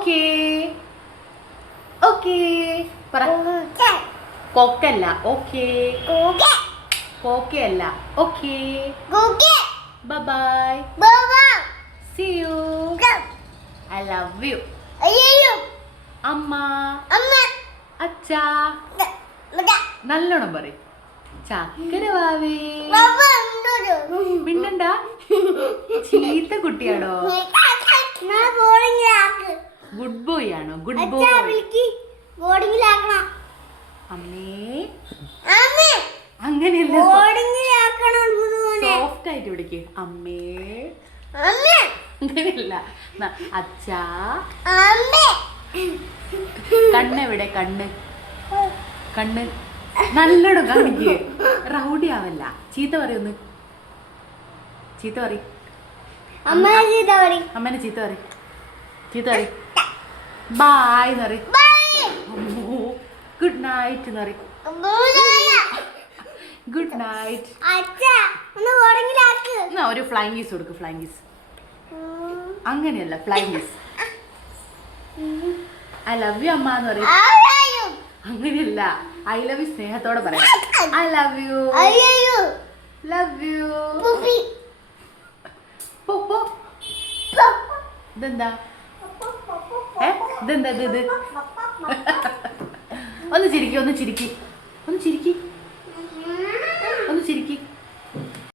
Okay okay പറ. കൊക്കല്ല. Okay. കോക്കയല്ല. Okay. Bye bye. See you. I love you. അമ്മ. അച്ഛാ. നല്ലോണം പറയും. ചക്കര വാവേ. പിന്നെണ്ട ചീത്ത കുട്ടിയാണോ? ഗുഡ് ബോയ് ആണോ? Good boy. അമ്മേ അങ്ങനെയല്ല, സോഫ്റ്റ് ആയിട്ട് വിളിക്ക്. അമ്മേ അങ്ങനെയല്ല. അച്ഛാ. കണ്ണെവിടെ? കണ്ണ് കണ്ണ് നല്ലോണം കാണിക്ക്. റൗഡി ആവല്ല. ചീത്ത പറയൊന്ന്. ചീത്ത പറ. അമ്മേനെ ചീത്ത പറ. ചീത്ത പറ. ബായ് എന്ന് പറ. ഗുഡ് നൈറ്റ് എന്ന് പറ. Good night. ഒരു ഫ്ലൈങ് കിസ് കൊടുക്ക്. Flying kiss. അങ്ങനെയല്ല, flying kiss. I love you അമ്മ എന്ന് പറയും. അങ്ങനെയല്ല, ഐ ലവ് യു സ്നേഹത്തോടെ പറയാം. I love you. Love you. ഇതെന്താ? ഇതെന്താ ഇത്? ഒന്ന് ചിരിക്കി. ഒന്ന് ചിരിക്കി.